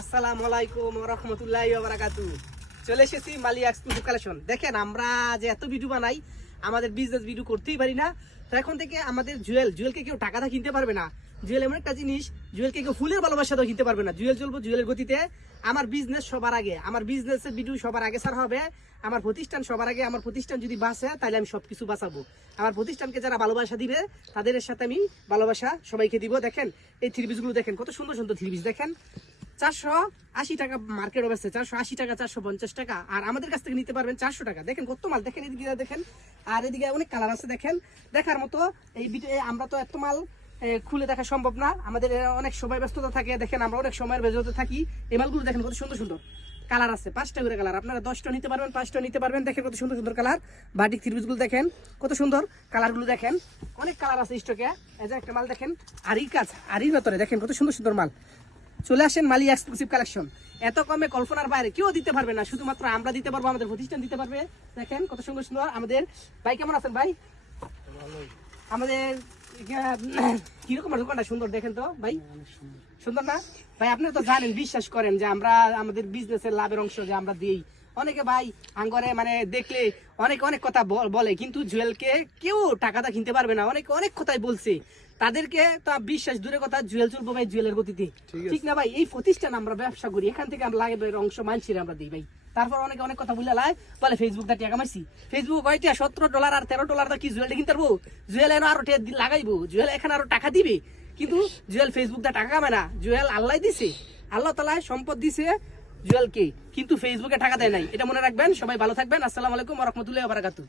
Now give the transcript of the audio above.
আসসালামু আলাইকুম ওয়া রাহমাতুল্লাহি ওয়া বারাকাতুহু। চলে এসেছি মালি এক্সক্লুসিভ কালেকশন। দেখেন আমরা যে এত ভিডিও বানাই, আমাদের বিজনেস ভিডিও করতেই পারি না। তো এখন থেকে আমাদের জুয়েলকে কেউ টাকা দিয়ে কিনতে পারবে না। জুয়েল এমন একটা জিনিস, জুয়েলকে কেউ ফুলের ভালোবাসা দিয়ে কিনতে পারবে না। জুয়েল চলবো জুয়েলের গতিতে। আমার বিজনেস সবার আগে, আমার বিজনেসের ভিডিও সবার আগে ছাড়া হবে। আমার প্রতিষ্ঠান সবার আগে। আমার প্রতিষ্ঠান যদি বাঁচে তাহলে আমি সবকিছু বাঁচাবো। আমার প্রতিষ্ঠানকে যারা ভালোবাসা দিবে তাদের সাথে আমি ভালোবাসা সবাইকে দিব। দেখেন এই থ্রি পিসগুলো দেখেন, কত সুন্দর সুন্দর থ্রি পিস। দেখেন 480 টাকা মার্কেট অবস্থা, 480 টাকা, 450 টাকা। আর আমাদের কাছ থেকে নিতে পারবেন 400 টাকা। দেখেন কত মাল, দেখেন এদিকে দেখেন। আর এদিকে অনেক কালার আছে, দেখেন দেখার মতো। এই আমরা তো এত মাল খুলে দেখা সম্ভব না, আমাদের অনেক সময় ব্যস্ততা থাকে। দেখেন আমরা অনেক সময়ের ব্যস্ততা থাকি। এই মালগুলো দেখেন কত সুন্দর সুন্দর কালার আছে, 5টা করে কালার। আপনারা 10টা নিতে পারবেন, 5টা নিতে পারবেন। দেখেন কত সুন্দর সুন্দর কালার। বাটিক থ্রি পিসগুলো দেখেন কত সুন্দর কালারগুলো। দেখেন অনেক কালার আছে স্টকে। এই যে একটা মাল দেখেন আরির কাজ, আরির ভেতরে দেখেন কত সুন্দর সুন্দর মাল। চলে আসেন মালি এক্সক্লুসিভ কালেকশন। এত কমে কল্পনার বাইরে কেউ দিতে পারবে না, শুধুমাত্র আমরা দিতে পারবো, আমাদের প্রতিষ্ঠান দিতে পারবে। দেখেন কত সুন্দর সুন্দর আমাদের। ভাই কেমন আছেন ভাই? আমাদের কিরকম দোকানটা সুন্দর, দেখেন তো ভাই, সুন্দর না ভাই? আপনারা তো জানেন, বিশ্বাস করেন যে আমরা আমাদের বিজনেসের লাভের অংশ যে আমরা দিই। অনেকে ভাই আঙ্গরে মানে দেখলে অনেক অনেক কথা বলে, কিন্তু জুয়েলকে কেউ টাকাটা কিনতে পারবে না। অনেক অনেক কথাই বলছে, তাদেরকে তো বিশ্বাস দূরে কথা। জুয়েল চলবো ভাই জুয়েলের গতিতে, ঠিক না ভাই? এই প্রতিষ্ঠান আমরা ব্যবসা করি, এখান থেকে আমরা লাভের অংশ মানছি আমরা দিই ভাই। তারপর অনেকে অনেক কথা বলে লাই, বলে ফেসবুক দা টাকা কামাইছি। ফেসবুক কয়টা $17 আর $13 কি জুয়েলটা কিনতে পারবো? জুয়েল এনে আরো লাগাইবো, জুয়েল এখানে আরো টাকা দিবে। কিন্তু জুয়েল ফেসবুক দা টাকা কামায় না, জুয়েল আল্লাহ দিছে, আল্লাহ তাআলা সম্পদ দিছে জুয়েলকে, কিন্তু ফেসবুকে টাকা দেয় নাই। এটা মনে রাখবেন। সবাই ভালো থাকবেন। আসসালামু আলাইকুম ওয়া রাহমাতুল্লাহি ওয়া বারাকাতুহু।